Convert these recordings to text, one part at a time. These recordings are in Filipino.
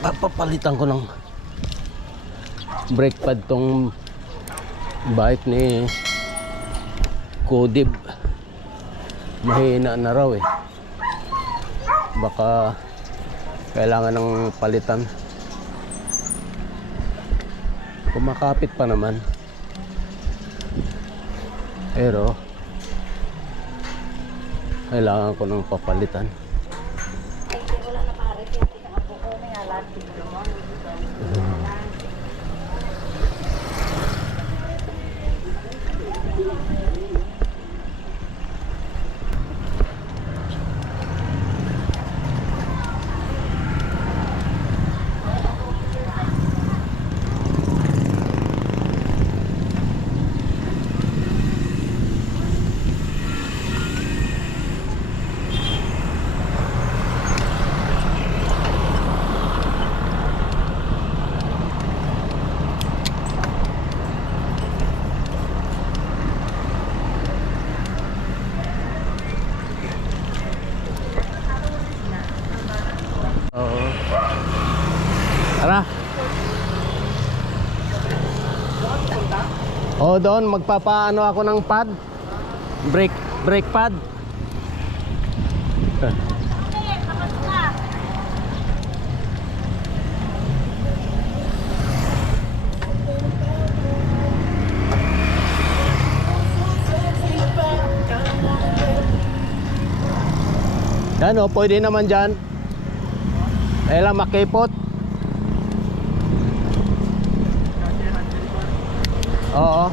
Papalitan ko ng brake pad tong bike ni Kodib. Mahina na raw eh. Baka kailangan ng palitan. Kumakapit pa naman. Pero kailangan ko ng papalitan. Tara. O doon magpapaano ako ng pad. Brake pad. Yan o, pwede naman dyan. Eh lang makipot. Oo.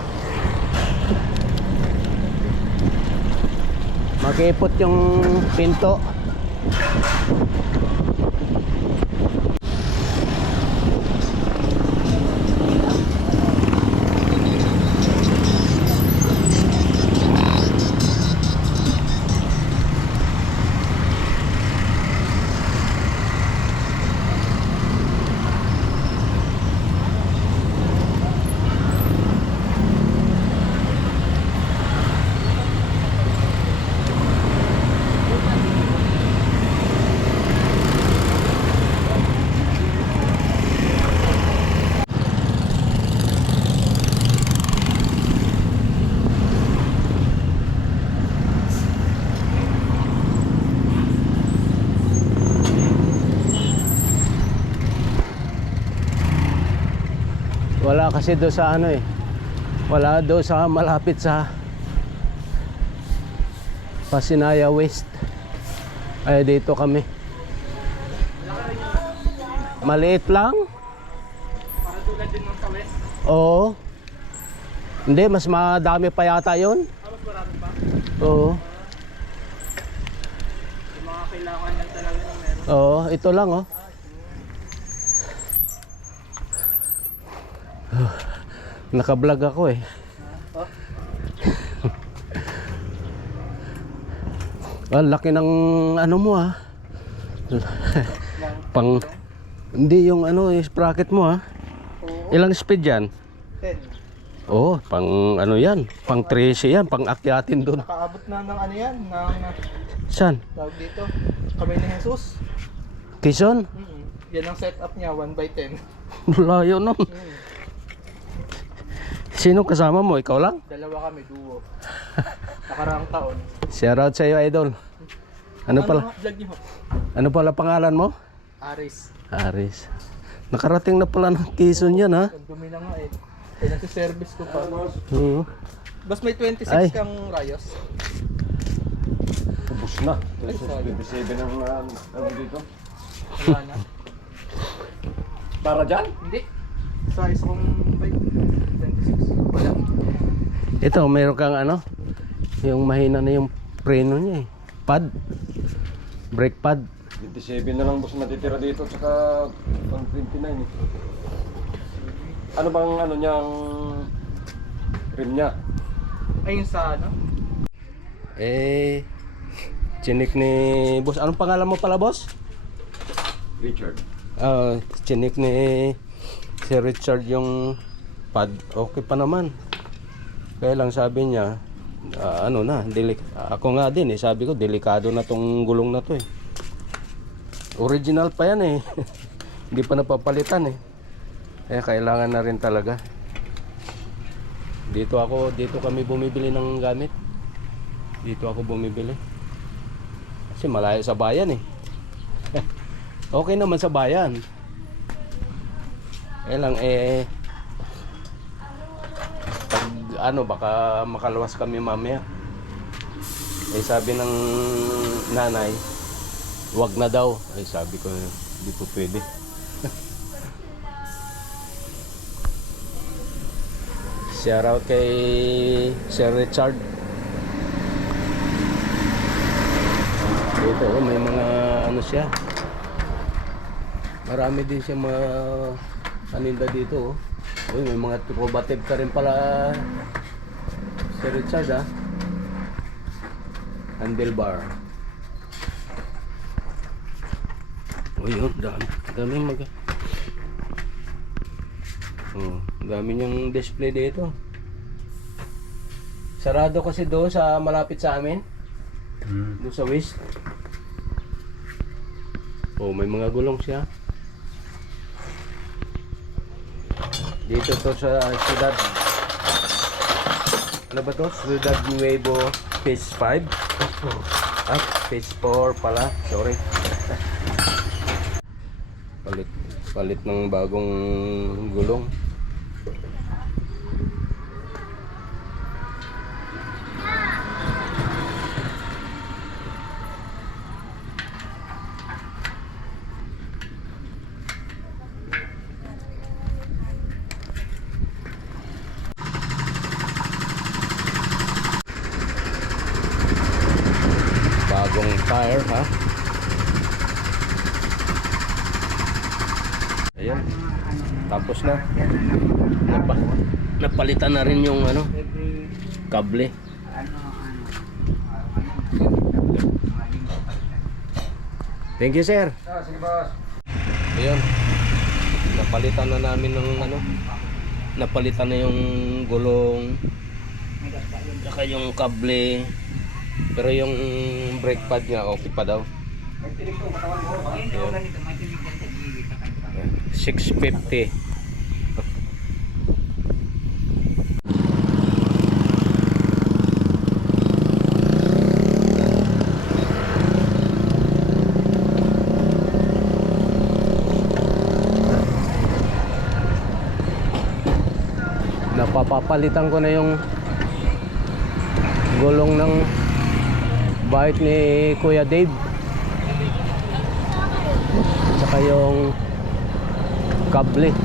Makipot yung pinto. Wala kasi doon sa ano eh. Wala doon sa malapit sa Pasinaya West. Ay dito kami. Maliit lang. Para tulad din ng sa West. Oo. Hindi, mas madami pa yata yun. Mas marami pa? Oo. Yung mga kailangan yan talaga ng meron. Oo, ito lang oh. Naka-vlog ako eh. Laki ng ano mo ah. Pang hindi yung ano, yung sprocket mo ah. Ilang speed yan? 10. Oo, pang ano yan, pang 13 yan, pang akyatin doon. Nakaabot na ng ano yan, ng Saan? tawag dito, Kamay ni Jesus. Quezon? Yan ang setup niya, 1x10. Layo no. Sino kasama mo? Ikaw lang? Dalawa kami, duo. Nakaraang taon. Shout out sa iyo, idol. Ano pala? Vlog niyo? Ano pala pangalan mo? Aris. Aris. Nakarating na pala ng Quezon yan ha. Ang dumi na nga eh. Kaya nagsiservice ko pa. Oo. Bas may 26 Ay. kang rayos. Ubus na. Ay, sayang. 27 ang ano dito. Wala na. Para dyan? Hindi. Sa isang bike, 26. Wala. Ito, meron kang ano, yung mahina na yung preno niya eh. Pad. Brake pad. 27 na lang boss matitira dito tsaka pang 29 eh. Ano bang ano niyang rim niya? Ayun sa ano? Eh, chinik ni boss. Anong pangalan mo pala, boss? Richard. Chinik ni si Richard yung pad. Okay pa naman. Kaya lang sabi niya, ano na, ako nga din eh, sabi ko, delikado na tong gulong na to eh. Original pa yan eh. Hindi pa napapalitan eh. Kaya kailangan na rin talaga. Dito kami bumibili ng gamit. Dito ako bumibili. Kasi malayo sa bayan eh. Okay naman sa bayan. Lang pag baka makaluwas kami mamaya. Sabi ng nanay, wag na daw. Sabi ko, hindi po pwede. Shout out kay Sir Richard. Dito may mga siya. Marami din siya mga paninda dito. Uy, may mga trobatib ka rin pala, Sir Richard ah. Handlebar. Uy, dami dami niyang display dito. Sarado kasi doon sa malapit sa amin. Doon sa west. May mga gulong siya. Dito to sa Ciudad. Ano ba to? Ciudad Nuevo Phase 5. Phase 4 pala. Sorry. Palit ng bagong gulong. Bagong tire ha. Ayan. Tapos na. Napalitan na rin yung kable. Thank you, sir. Sige boss. Ayan. Napalitan na namin ng napalitan na yung gulong. Saka yung kable. Pero yung brake pad niya okay pa daw. Ayan. 650. Napapalitan ko na yung gulong ng bike ni Kuya Dave. Saka yung kable.